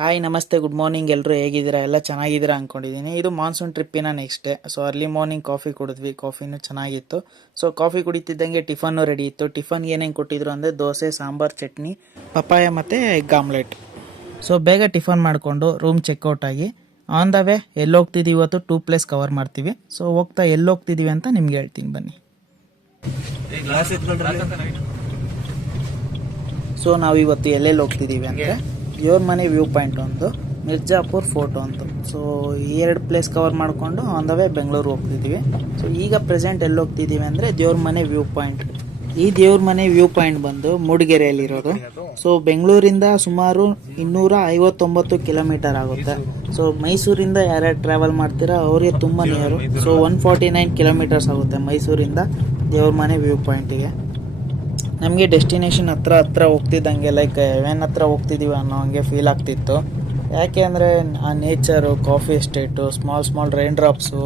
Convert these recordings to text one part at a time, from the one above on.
Hi ನಮಸ್ತೆ, good morning. ಎಲ್ಲರೂ ಹೇಗಿದ್ದೀರಾ? ಎಲ್ಲ ಚೆನ್ನಾಗಿದ್ದೀರಾ ಅಂದ್ಕೊಂಡಿದ್ದೀನಿ. ಇದು ಮಾನ್ಸೂನ್ ಟ್ರಿಪ್ಪಿನ next day. So early morning coffee ಕುಡಿದ್ವಿ. ಕಾಫಿನೂ ಚೆನ್ನಾಗಿತ್ತು. ಸೊ ಕಾಫಿ ಕುಡಿತಿದ್ದಂಗೆ ಟಿಫನ್ನು ರೆಡಿ ಇತ್ತು. ಟಿಫನ್ಗೆ ಏನೇನು ಕೊಟ್ಟಿದ್ರು ಅಂದರೆ ದೋಸೆ, ಸಾಂಬಾರು, ಚಟ್ನಿ, ಪಪ್ಪಾಯ ಮತ್ತು ಎಗ್ ಆಮ್ಲೆಟ್. ಸೊ ಬೇಗ ಟಿಫನ್ ಮಾಡಿಕೊಂಡು ರೂಮ್ ಚೆಕ್ಔಟ್ ಆಗಿ ಆನ್ ದ ವೇ ಎಲ್ಲಿ ಹೋಗ್ತಿದ್ದೀವಿ ಇವತ್ತು 2 ಪ್ಲೇಸ್ ಕವರ್ ಮಾಡ್ತೀವಿ. ಸೊ ಹೋಗ್ತಾ ಎಲ್ಲಿ ಹೋಗ್ತಿದ್ದೀವಿ ಅಂತ ನಿಮ್ಗೆ ಹೇಳ್ತೀನಿ ಬನ್ನಿ. ಸೊ ನಾವಿವತ್ತು ಎಲ್ಲೆಲ್ಲಿ ಹೋಗ್ತಿದ್ದೀವಿ ಅಂದರೆ ದೇವ್ರ ಮನೆ ವ್ಯೂ ಪಾಯಿಂಟ್ ಒಂದು, ಮಿರ್ಜಾಪುರ್ ಫೋರ್ಟ್ ಒಂದು. ಸೊ ಈ 2 ಪ್ಲೇಸ್ ಕವರ್ ಮಾಡಿಕೊಂಡು ಆನ್ ದ ವೇ ಬೆಂಗಳೂರು ಹೋಗ್ತಿದ್ದೀವಿ. ಸೊ ಈಗ ಪ್ರೆಸೆಂಟ್ ಎಲ್ಲಿ ಹೋಗ್ತಿದ್ದೀವಿ ಅಂದರೆ ದೇವ್ರ ಮನೆ ವ್ಯೂ ಪಾಯಿಂಟ್. ಈ ದೇವ್ರ ಮನೆ ವ್ಯೂ ಪಾಯಿಂಟ್ ಬಂದು ಮೂಡಿಗೆರೆಯಲ್ಲಿರೋದು. ಸೊ ಬೆಂಗಳೂರಿಂದ ಸುಮಾರು 259 ಕಿಲೋಮೀಟರ್ ಆಗುತ್ತೆ. ಸೊ ಮೈಸೂರಿಂದ ಯಾರ್ಯಾರು ಟ್ರಾವೆಲ್ ಮಾಡ್ತೀರಾ ಅವರಿಗೆ ತುಂಬ ನಿಯರು. ಸೊ 149 ಕಿಲೋಮೀಟರ್ಸ್ ಆಗುತ್ತೆ ಮೈಸೂರಿಂದ ದೇವ್ರ ಮನೆ ವ್ಯೂ ಪಾಯಿಂಟಿಗೆ. ನಮಗೆ ಡೆಸ್ಟಿನೇಷನ್ ಹತ್ರ ಹೋಗ್ತಿದ್ದಂಗೆ ಲೈಕ್ ಹೆವೆನ್ ಹತ್ರ ಹೋಗ್ತಿದ್ದೀವಿ ಅನ್ನೋ ಹಂಗೆ ಫೀಲ್ ಆಗ್ತಿತ್ತು. ಯಾಕೆ ಅಂದರೆ ಆ nature, coffee estate, small rain drops,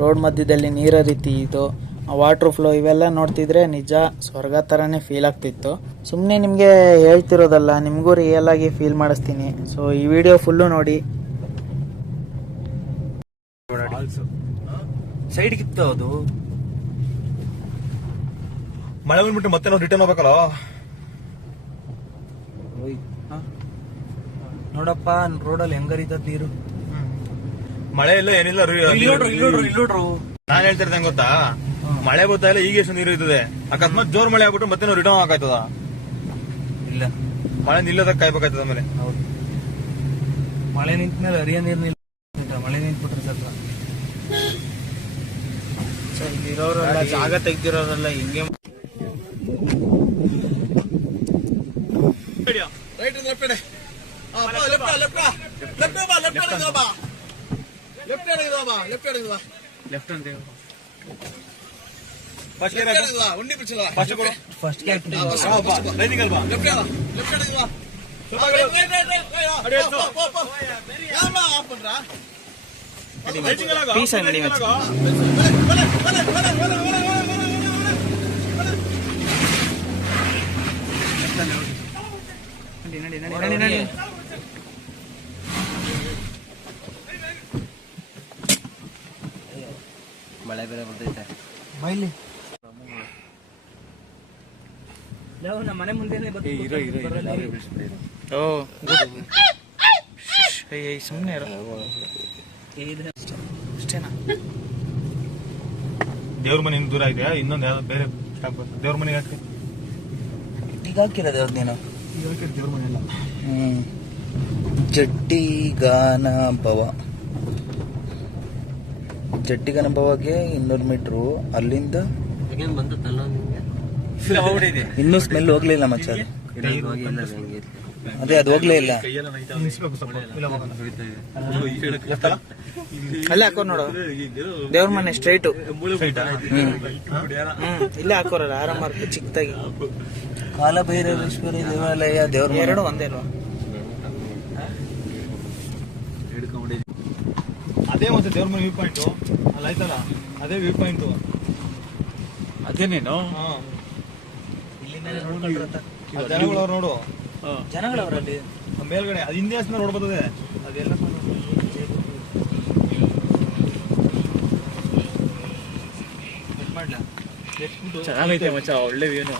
road ಮಧ್ಯದಲ್ಲಿ ನೀರ ರೀತಿ ಇದು, ವಾಟ್ರ್ ಫ್ಲೋ ಇವೆಲ್ಲ ನೋಡ್ತಿದ್ರೆ ನಿಜ ಸ್ವರ್ಗ ಥರನೇ ಫೀಲ್ ಆಗ್ತಿತ್ತು. ಸುಮ್ಮನೆ ನಿಮಗೆ ಹೇಳ್ತಿರೋದಲ್ಲ, ನಿಮಗೂ ರಿಯಲ್ ಆಗಿ ಫೀಲ್ ಮಾಡಿಸ್ತೀನಿ. ಸೊ ಈ ವಿಡಿಯೋ ಫುಲ್ಲು ನೋಡಿ. ಸೈಡ್ಗಿತ್ತು ಅದು ಮಳೆ ಬಂದ್ಬಿಟ್ಟು ಮತ್ತೆ ನಾವು ರಿಟರ್ನ್ ಹೋಗ್ಬೇಕಲ್ಲ. ನೋಡಪ್ಪ ರೋಡಲ್ಲಿ ಹೆಂಗರಿತದ ನೀರು. ಮಳೆ ಇಲ್ಲ ಏನಿಲ್ಲ. ನಾನ್ ಹೇಳ್ತಿರ್ತೇನೆ ಗೊತ್ತಾ, ಮಳೆ ಗೊತ್ತಾಯಿಲ್ಲ ಈಗ ಎಷ್ಟು ನೀರು ಇರ್ತದೆ. ಅಕಸ್ಮಾತ್ ಜೋರ್ ಮಳೆ ಆಗ್ಬಿಟ್ಟು ಮತ್ತೆ ನಾವು ರಿಟರ್ನ್ ಹೋಗಾಯ್ತದ. ಇಲ್ಲ, ಮಳೆ ನಿಲ್ಲದ ಕಾಯ್ಬೇಕಾಯ್ತದ. ಆಮೇಲೆ ಹೌದು, ಮಳೆ ನಿಂತ ಮೇಲೆ ಹರಿಯ ನೀರು ನಿಲ್ಲ. ಮಳೆ ನಿಂತ್ಬಿಟ್ರೆ ಸೊ ಇಲ್ಲಿರೋರೆಲ್ಲ ಜಾಗ ತೆಗ್ದಿರೋರೆಲ್ಲ ಹಿಂಗೆ ರೈಟ್ ಲೆಫ್ಟ್ ಪೀಸ್ ಅಂಗಡಿ ನಡಿ. ಮಳೆ ಬೇರೆ ಬರ್ತೈತೆ. ನಮ್ಮ ಮನೆ ಮುಂದೆ ಸುಮ್ಮನೆ ಅಷ್ಟೇನಾ? ದೇವ್ರ ಮನೆ ದೂರ ಇದೆಯಾ? ಇನ್ನೊಂದು ಯಾವ್ದು ಬೇರೆ ದೇವ್ರ ಮನೆಗೆ ಹಾಕಿ ಈಗ ಹಾಕಿರೋದು ಯಾವ್ದು ನೀನು? ದೇವ್ರ ಮನೆ ಎಲ್ಲ ಜಟ್ಟಿಗಾನ ಭವಗೆ 200 ಮೀಟ್ರು. ಅಲ್ಲಿಂದ ಇನ್ನೂ ಸ್ಮೆಲ್ ಹೋಗ್ಲಿಲ್ಲ ಮಚ್ಚ. ಅದೇ ಅದು ಹೋಗ್ಲೇ ಇಲ್ಲ. ಅಲ್ಲೇ ಹಾಕೋ ನೋಡು, ದೇವ್ರ ಮನೆ ಸ್ಟ್ರೈಟು. ಇಲ್ಲೇ ಹಾಕೋರಲ್ಲ ಆರಾಮಾರ್ಕು ಚಿಕ್ಕದಾಗಿ. ಕಾಲಭೈರವೇಶ್ವರಿ ದೇವಾಲಯ ದೇವ್ರ ಎರಡು ಒಂದೇ ಅಲ್ವಾ? ಅದೇ ಮತ್ತೆ ದೇವ್ರ ಮನೆ ವ್ಯೂ ಪಾಯಿಂಟ್ ಅಲ್ಲ ಆಯ್ತಲ್ಲ, ಅದೇ ವ್ಯೂ ಪಾಯಿಂಟ್. ಅದೇನೇನು ಜನಗಳವ್ರು ನೋಡು, ಜನಗಳವರಲ್ಲಿ ಮೇಲ್ಗಡೆ ಅದು ಹಿಂದೆ ರೋಡ್ ಬರ್ತದೆ. ಅದೆಲ್ಲ ಚೆನ್ನಾಗೈತೆ ಮಚ್ಚ, ಒಳ್ಳೆ ವ್ಯೂನು.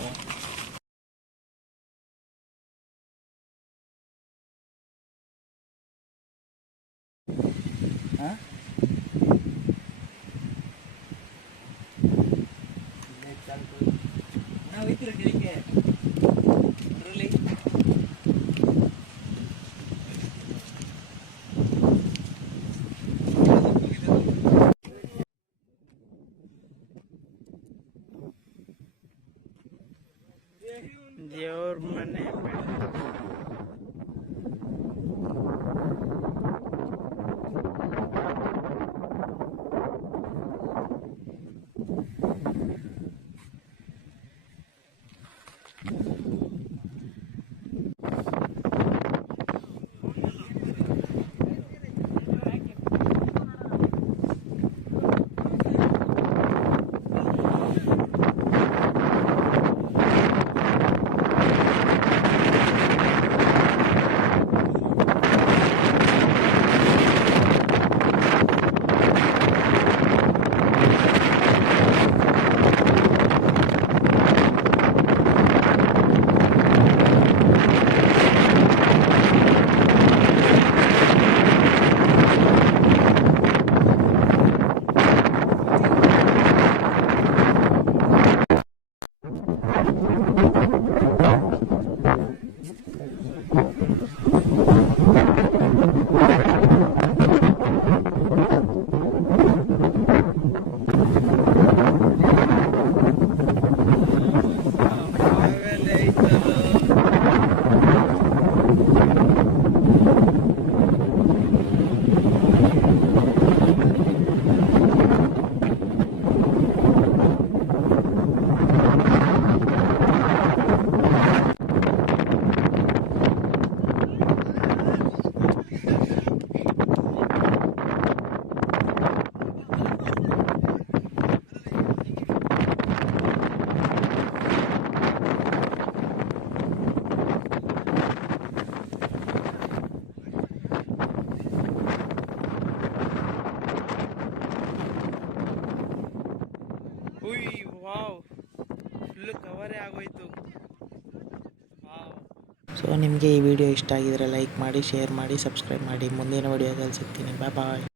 ದೇವ್ರ ಮನೆ ಸೊ ನಿಮಗೆ ಈ ವಿಡಿಯೋ ಇಷ್ಟ ಆಗಿದ್ರೆ ಲೈಕ್ ಮಾಡಿ, ಶೇರ್ ಮಾಡಿ, ಸಬ್ಸ್ಕ್ರೈಬ್ ಮಾಡಿ. ಮುಂದಿನ ವಿಡಿಯೋದಲ್ಲಿ ಸಿಗ್ತೀನಿ. ಬಾಯ್.